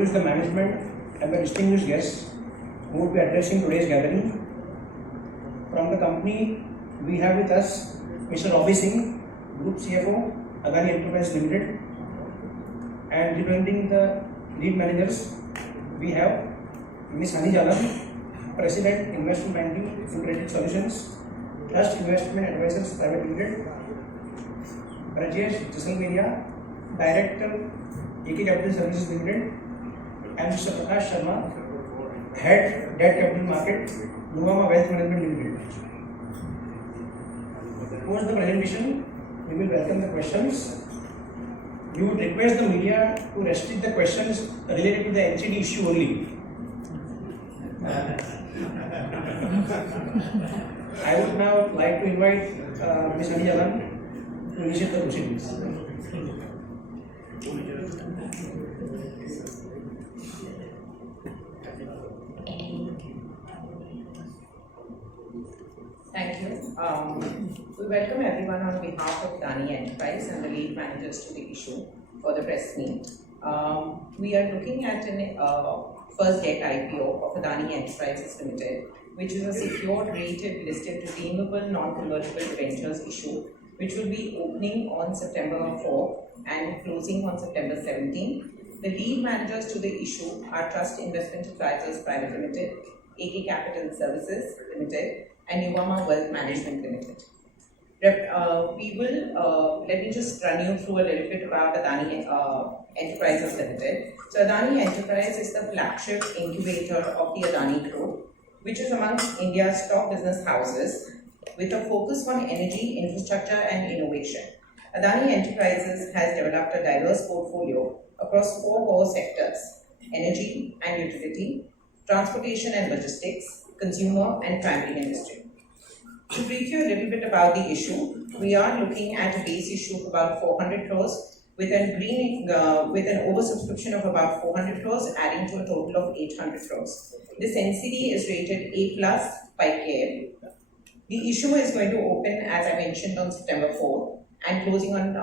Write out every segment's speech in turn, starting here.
introduce the management and the distinguished guests who would be addressing today's gathering. From the company, we have with us Mr. Robbie Singh, Group CFO, Adani Enterprises Limited, and representing the lead managers, we have Ms. Hani Jalan, President, Investment Banking, Food Credit Solutions, Trust Investment Advisors Private Limited, Rajesh Jasalmeria, Director, AK Capital Services Limited, and Mr. Prakash Sharma, Head, Debt Capital Market, Nuvama Wealth Management Limited. Post the presentation, we will welcome the questions. We would request the media to restrict the questions related to the NCD issue only. I would now like to invite Ms. Hani Jalan to initiate the proceedings. Thank you. We welcome everyone on behalf of Adani Enterprise and the lead managers to the issue for the press meet. We are looking at an first debt IPO of Adani Enterprises Limited, which is a secured, rated, listed, redeemable, non-convertible debentures issue, which will be opening on September 4 and closing on September 17. The lead managers to the issue are Trust Investment Advisors Private Limited, AK Capital Services Limited, and Nuvama Wealth Management Limited. Let me just run you through a little bit about Adani Enterprises Limited. So Adani Enterprise is the flagship incubator of the Adani Group, which is amongst India's top business houses with a focus on energy, infrastructure and innovation. Adani Enterprises has developed a diverse portfolio across 4 core sectors: energy and utility, transportation and logistics, consumer and primary industry. To brief you a little bit about the issue, we are looking at a base issue of about 400 crores with an oversubscription of about 400 crores, adding to a total of 800 crores. This NCD is rated A+ by CARE. The issue is going to open, as I mentioned, on September 4 and closing on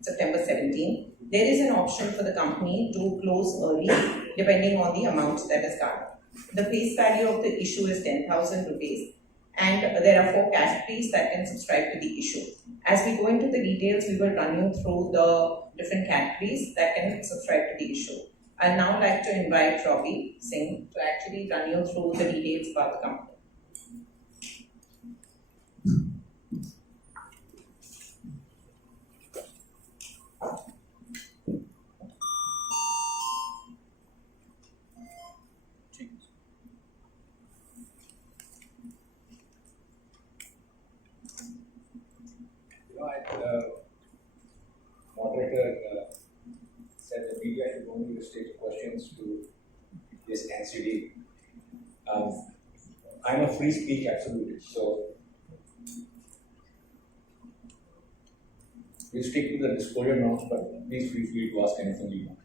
September 17. There is an option for the company to close early depending on the amount that is covered. The face value of the issue is 10,000 rupees, and there are 4 categories that can subscribe to the issue. As we go into the details, we will run you through the different categories that can subscribe to the issue. I'd now like to invite Robbie Singh to actually run you through the details about the company. Moderator said the media should only restrict questions to this NCD. I'm a free speech absolutist, so we stick to the disclosure norms, but please feel free to ask anything you want.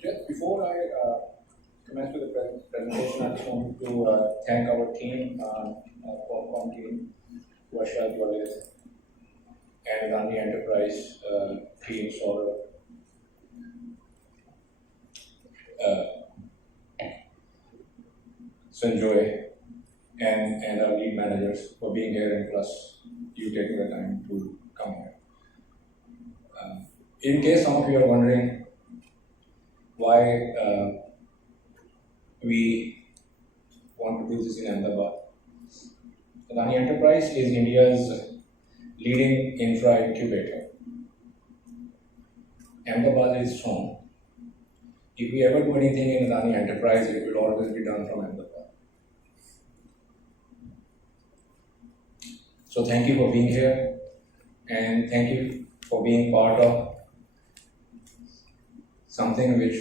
Just before I commence with the presentation, I just wanted to thank our team, Qualcomm team, Varsha Dwale, and Adani Enterprise team, Saurabh, Sanjoy, and our lead managers for being here, and plus you taking the time to come here. In case some of you are wondering why we want to do this in Ahmedabad, Adani Enterprise is India's leading infra incubator. Ahmedabad is home. If we ever do anything in Adani Enterprise, it will always be done from Ahmedabad. So thank you for being here, and thank you for being part of something which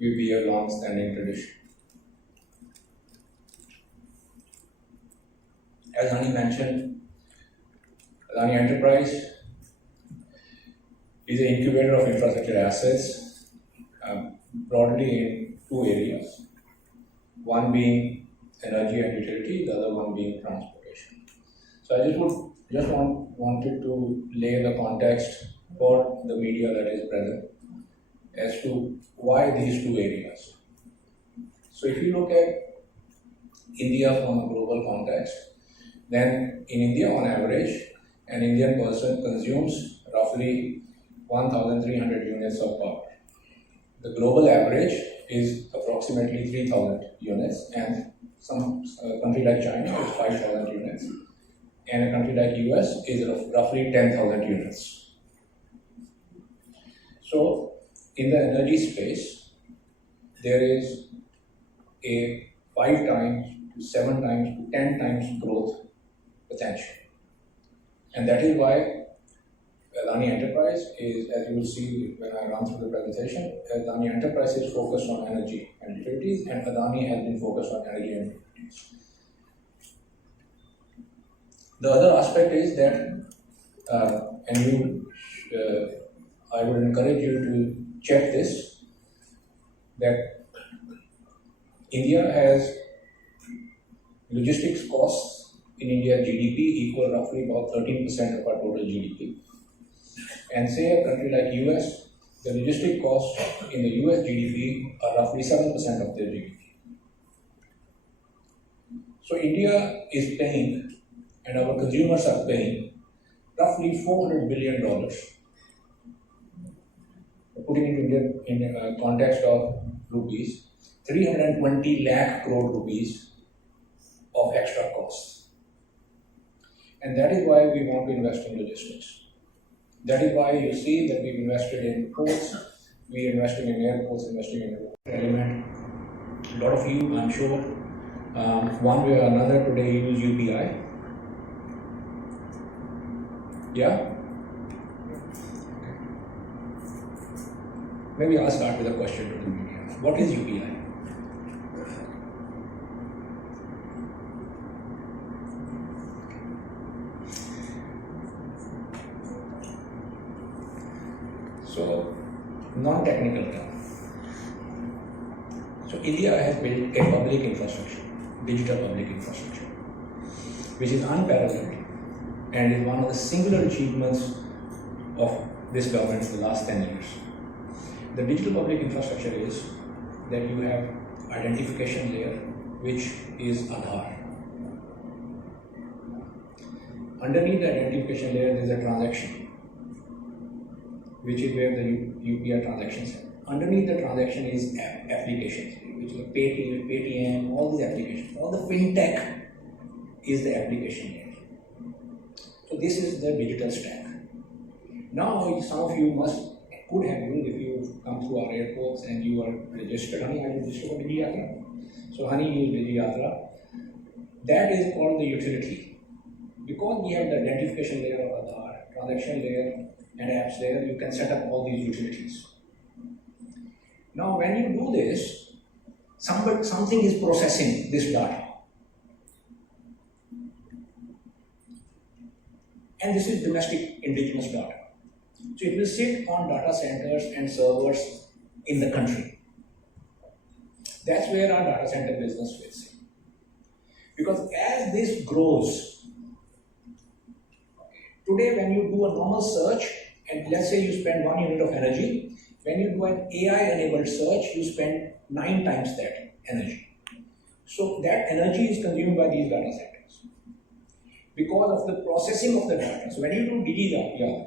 will be a long-standing tradition. As Hani mentioned, Adani Enterprise is an incubator of infrastructure assets, broadly in 2 areas. One being energy and utility, the other one being transportation. So I just want wanted to lay the context for the media that is present as to why these two areas. So if you look at India from a global context, then in India on average, an Indian person consumes roughly 1,300 units of power. The global average is approximately 3,000 units, and some country like China is 5,000 units, and a country like US is roughly 10,000 units. So in the energy space, there is a 5 times to 7 times to 10 times growth potential. And that is why Adani Enterprise is, as you will see when I run through the presentation, Adani Enterprise is focused on energy and utilities, and Adani has been focused on energy and utilities. The other aspect is that, I would encourage you to check this, that India has logistics costs in India GDP equal roughly about 13% of our total GDP. And say a country like US, the logistic costs in the US GDP are roughly 7% of their GDP. So India is paying, and our consumers are paying, roughly $400 billion. Putting it in the context of rupees, 320 lakh crore rupees of extra costs. And that is why we want to invest in logistics. That is why you see that we've invested in ports, we're investing in airports, investing in the element. A lot of you, I'm sure, one way or another today use UPI. Yeah? Maybe I'll start with a question to the media. What is UPI? So, non-technical term. So, India has built a public infrastructure, digital public infrastructure, which is unparalleled and is one of the singular achievements of this government for the last 10 years. The digital public infrastructure is that you have identification layer, which is Aadhaar. Underneath the identification layer, there is a transaction, which is where the UPI transactions are. Underneath the transaction is applications, which is Paytm, all these applications. All the fintech is the application layer. So this is the digital stack. Now, some of you could have been, if you come through our airports and you are registered, Honey, are you registered for Digi Yatra? So Honey use Digi Yatra. That is called the utility. Because we have the identification layer of Aadhaar, transaction layer, and apps layer, you can set up all these utilities. Now, when you do this, something is processing this data. And this is domestic indigenous data. So it will sit on data centers and servers in the country. That's where our data center business fits in. Because as this grows, today when you do a normal search, and let's say you spend 1 unit of energy, when you do an AI-enabled search, you spend 9 times that energy. So that energy is consumed by these data centers because of the processing of the data. So when you do Digi Yatra,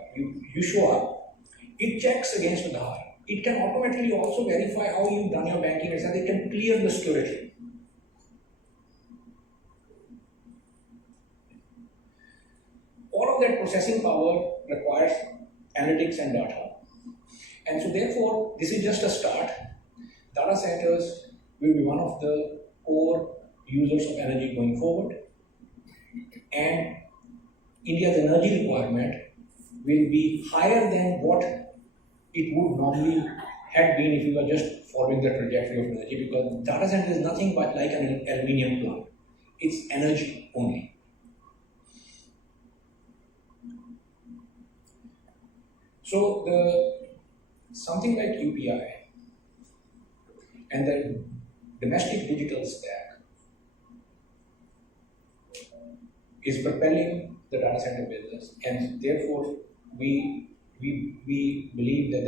you show up, it checks against the Aadhaar. It can automatically also verify how you've done your banking, etc. It can clear the security. All of that processing power requires analytics and data. And so therefore, this is just a start. Data centers will be one of the core users of energy going forward. And India's energy requirement will be higher than what it would normally have been if you were just following the trajectory of energy, because data center is nothing but like an aluminium plant. It's energy only. So something like UPI and the domestic digital stack is propelling the data center business, and therefore we believe that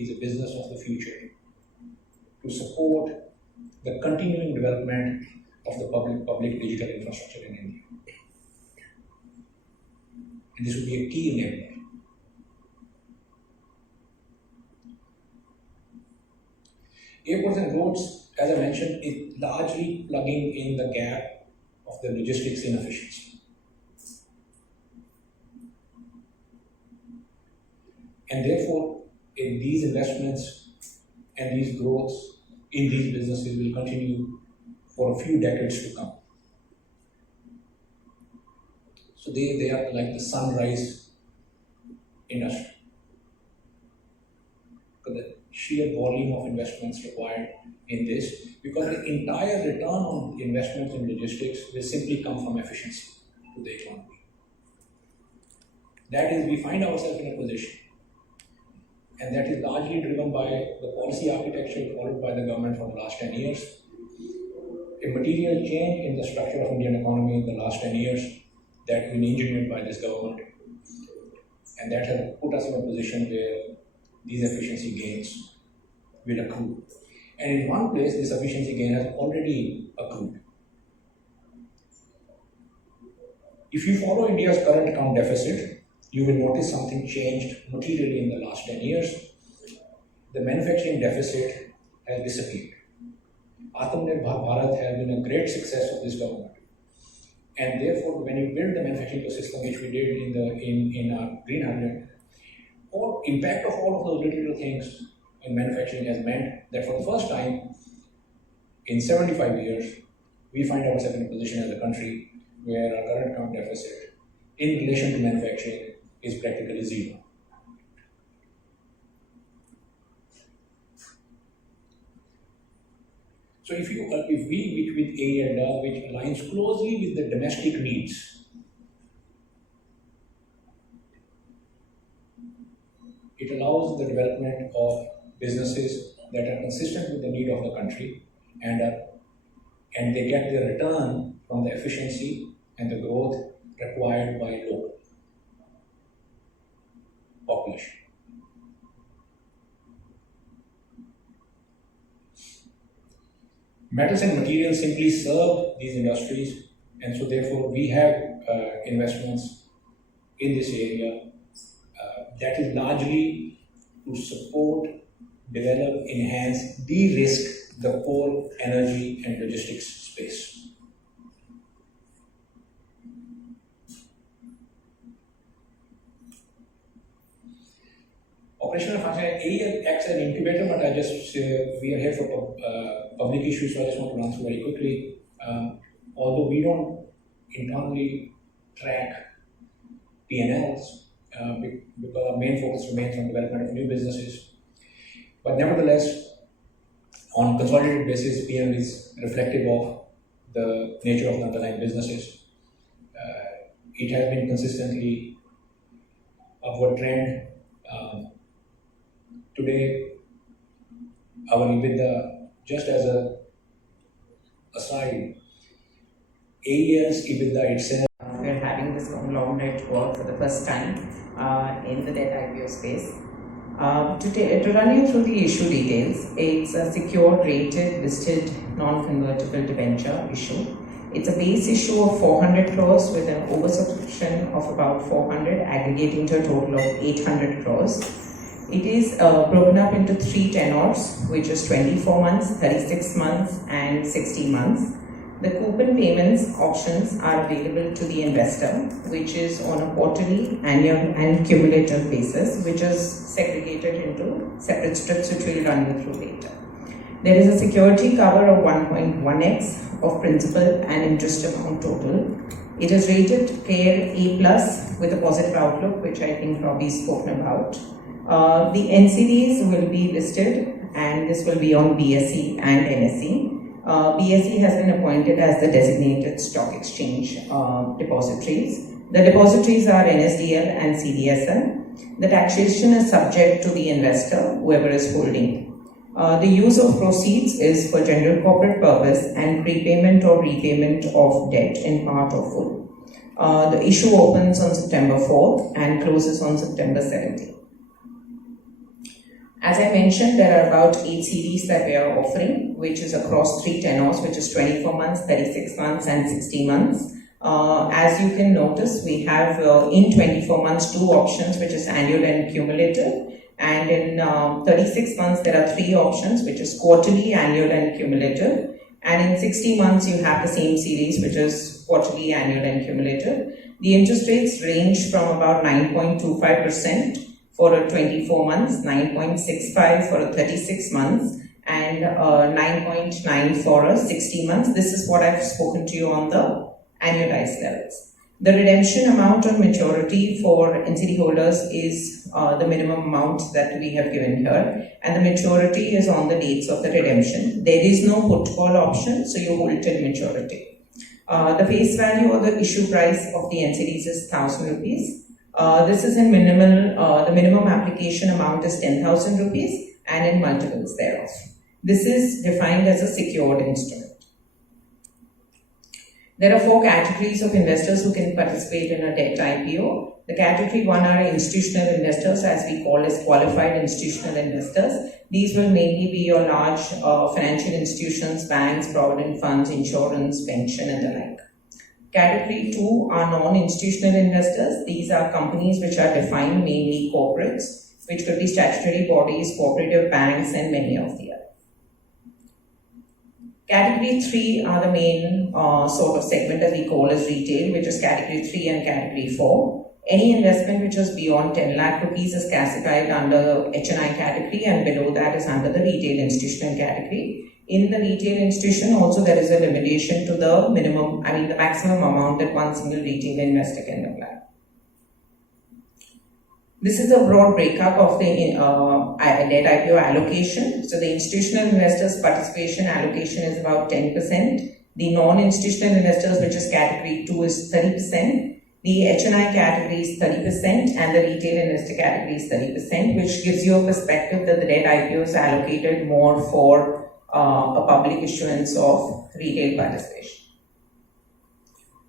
is a business of the future to support the continuing development of the public digital infrastructure in India. And this would be a key enabler. Airports and roads, as I mentioned, is largely plugging in the gap of the logistics inefficiency. And therefore, in these investments and these growths in these businesses will continue for a few decades to come. So they are like the sunrise industry. Because the sheer volume of investments required in this, because the entire return on investments in logistics will simply come from efficiency to the economy. That is, we find ourselves in a position, and that is largely driven by the policy architecture followed by the government for the last 10 years. A material change in the structure of Indian economy in the last 10 years that has been engineered by this government, and that has put us in a position where these efficiency gains will accrue. And in one place, this efficiency gain has already accrued. If you follow India's current account deficit, you will notice something changed materially in the last 10 years. The manufacturing deficit has disappeared. Atmanirbhar Bharat has been a great success of this government. And therefore, when you build the manufacturing ecosystem, which we did in our green hydrogen, or impact of all of those little things in manufacturing has meant that for the first time in 75 years, we find ourselves in a position as a country where our current account deficit in relation to manufacturing is practically zero. So if we with AEL does, which aligns closely with the domestic needs, it allows the development of businesses that are consistent with the need of the country, and they get the return from the efficiency and the growth required by local population. Metals and materials simply serve these industries, and so therefore we have investments in this area that is largely to support, develop, enhance, de-risk the core energy and logistics space. Operational function, AEL acts as an incubator, but we are here for public issues, so I just want to run through very quickly. Although we don't internally track P&Ls, because our main focus remains on development of new businesses. But nevertheless, on a consolidated basis, P&L is reflective of the nature of the underlying businesses. It has been consistently upward trend. Today, our EBITDA, just as a aside, AEL's EBITDA itself. We're having this conglomerate work for the first time in the debt IPO space. To run you through the issue details, it's a secured, rated, listed, non-convertible debenture issue. It's a base issue of 400 crores with an oversubscription of about 400, aggregating to a total of 800 crores. It is broken up into 3 tenors, which is 24 months, 36 months, and 60 months. The coupon payments options are available to the investor, which is on a quarterly, annual, and cumulative basis, which is segregated into separate strips, which we'll run you through later. There is a security cover of 1.1x of principal and interest amount total. It is rated CARE A+ with a positive outlook, which I think Robbie's spoken about. The NCDs will be listed, and this will be on BSE and NSE. BSE has been appointed as the designated stock exchange depositories. The depositories are NSDL and CDSL. The taxation is subject to the investor, whoever is holding. The use of proceeds is for general corporate purpose and prepayment or repayment of debt in part or full. The issue opens on September 4th and closes on September 17th. As I mentioned, there are about 8 CDs that we are offering, which is across 3 tenors, which is 24 months, 36 months, and 60 months. As you can notice, we have in 24 months 2 options, which is annual and cumulative. And in 36 months, there are 3 options, which is quarterly, annual, and cumulative. And in 60 months, you have the same series, which is quarterly, annual, and cumulative. The interest rates range from about 9.25% for a 24 months, 9.65 for a 36 months, and 9.9 for a 60 months. This is what I've spoken to you on the annualized levels. The redemption amount on maturity for NCD holders is the minimum amount that we have given here, and the maturity is on the dates of the redemption. There is no put call option, so you hold till maturity. The face value or the issue price of the NCDs is 1,000 rupees. This is in minimal, the minimum application amount is 10,000 rupees and in multiples thereof. This is defined as a secured instrument. There are 4 categories of investors who can participate in a debt IPO. The category 1 are institutional investors, as we call as qualified institutional investors. These will mainly be your large financial institutions, banks, provident funds, insurance, pension, and the like. Category 2 are non-institutional investors. These are companies which are defined mainly corporates, which could be statutory bodies, cooperative banks, and many of the others. Category 3 are the main sort of segment that we call as retail, which is category 3 and category 4. Any investment which is beyond 10 lakh rupees is classified under HNI category, and below that is under the retail institutional category. In the retail institution also there is a limitation to the the maximum amount that one single retail investor can apply. This is a broad breakup of the debt IPO allocation. So the institutional investors participation allocation is about 10%. The non-institutional investors, which is category 2, is 30%. The HNI category is 30% and the retail investor category is 30%, which gives you a perspective that the debt IPO is allocated more for a public issuance of retail participation.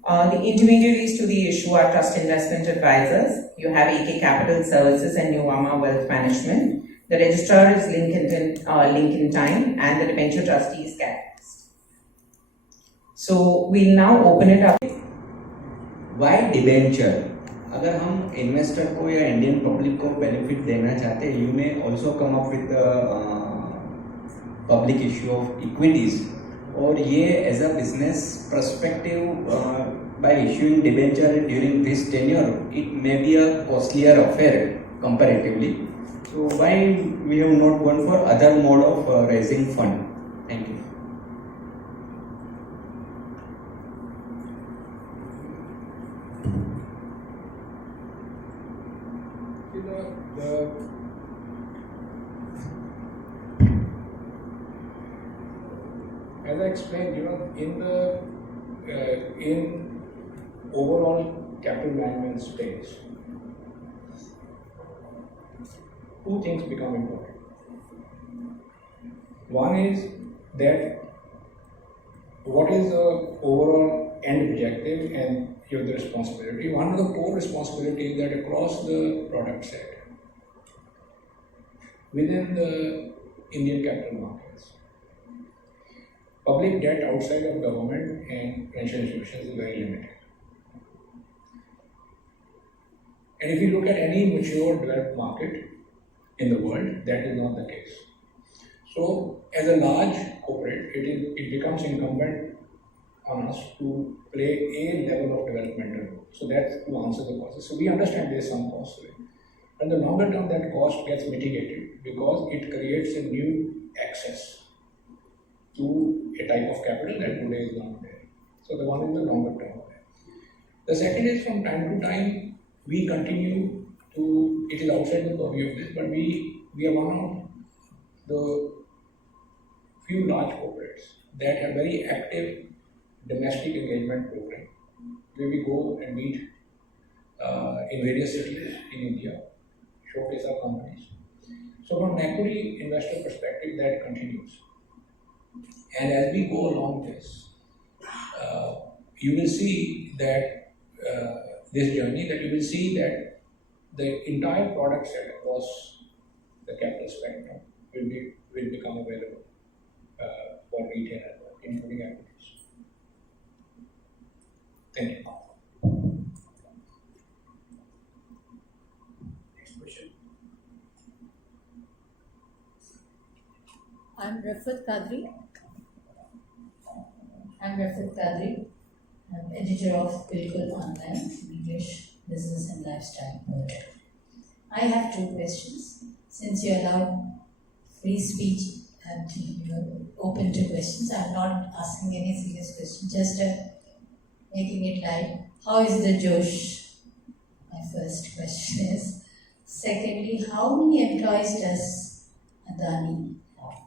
The intermediaries to the issue are trust investment advisors. You have AK Capital Services and Nuvama Wealth Management. The registrar is Lincoln Time and the debenture trustee is Catalyst. So we'll now open it up. Why debenture? अगर हम investor को या Indian public को benefit देना चाहते हैं, you may also come up with public issue of equities, और ये as a business perspective by issuing debenture during this tenure, it may be a costlier affair comparatively. So why we have not gone for other mode of raising fund? Thank you. As I explained, in overall capital management space, 2 things become important. One is that what is the overall end objective and your the responsibility. One of the core responsibilities that across the product set within the Indian capital markets, public debt outside of government and financial institutions is very limited. And if you look at any mature developed market in the world, that is not the case. So, as a large corporate, it becomes incumbent on us to play a level of developmental role. So that's to answer the cost. So we understand there is some cost to it. But in the longer term, that cost gets mitigated because it creates a new access to a type of capital that today is not there. So the one is the longer term. The second is from time to time, we continue to, it is outside the purview of this, but we are one of the few large corporates that have very active domestic engagement program where we go and meet in various cities in India, showcase our companies. So from an equity investor perspective, that continues. And as we go along this, you will see that this journey, that you will see that the entire product set across the capital spectrum will become available for retail as well, including equities. Thank you. Next question. I'm Rafat Kadri. I'm editor of Bilkul Online, English, Business and Lifestyle. I have two questions. Since you allowed free speech and you're open to questions, I'm not asking any serious questions, just making it light. How is the Josh? My first question is. Secondly, how many employees does Adani have?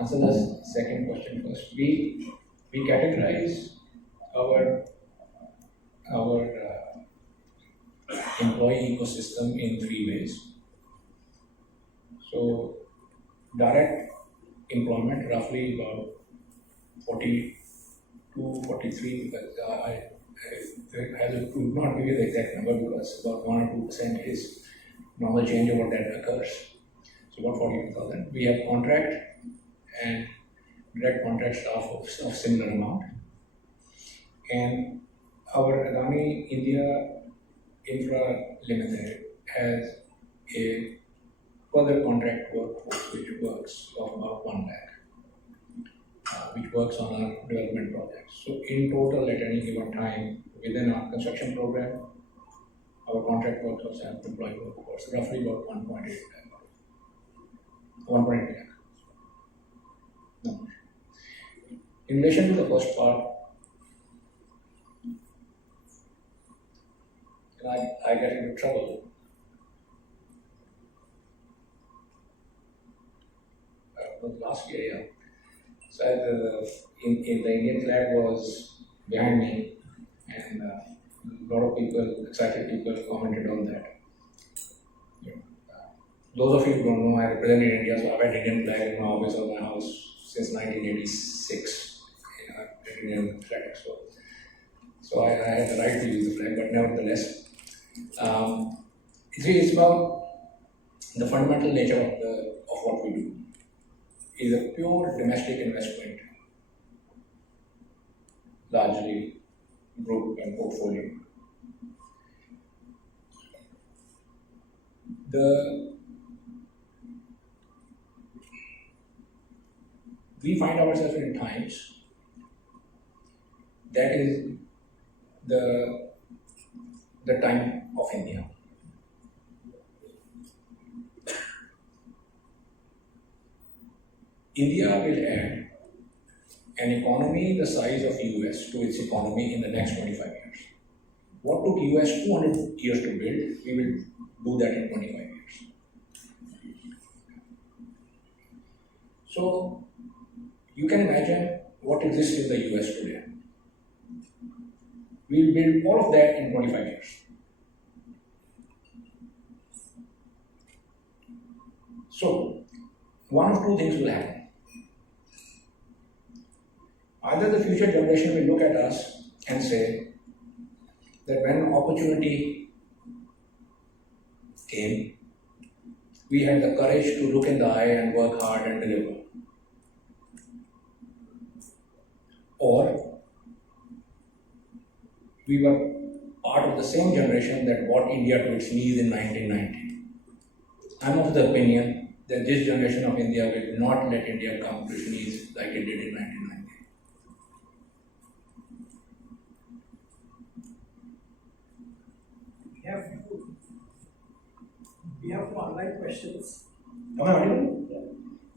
Answer the second question first. We categorize our employee ecosystem in three ways. So, direct employment, roughly about 42, 43, but I could not give you the exact number because about 1 or 2% is normal changeover that occurs. So about 42,000. We have contract and direct contract staff of similar amount. And our Adani India Infra Limited has a further contract workforce which works of about 1 lakh, which works on our development projects. So in total, at any given time, within our construction program, our contract workforce and employee workforce, roughly about 1.8 lakh. 1.8 lakh. No. In relation to the first part, I get into trouble. Last year, yeah. So in the Indian flag was behind me, and a lot of people, excited people, commented on that. Those of you who don't know, I represented India, so I've had Indian flag in my office or my house since 1986. Indian flag, so I had the right to use the flag, but nevertheless. It's about the fundamental nature of what we do. Is a pure domestic investment, largely group and portfolio. We find ourselves in times that is the time of India. India will add an economy the size of US to its economy in the next 25 years. What took US 200 years to build, we will do that in 25 years. So, you can imagine what exists in the US today. We will build all of that in 25 years. So, one of two things will happen. Either the future generation will look at us and say that when opportunity came, we had the courage to look in the eye and work hard and deliver. Or we were part of the same generation that brought India to its knees in 1990. I'm of the opinion that this generation of India will not let India come to its knees like it did in 1990. We have online questions. Am I audible?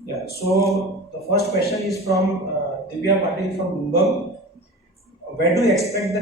Yeah. So the first question is from Divya Patil from Bloomberg. Where do you expect the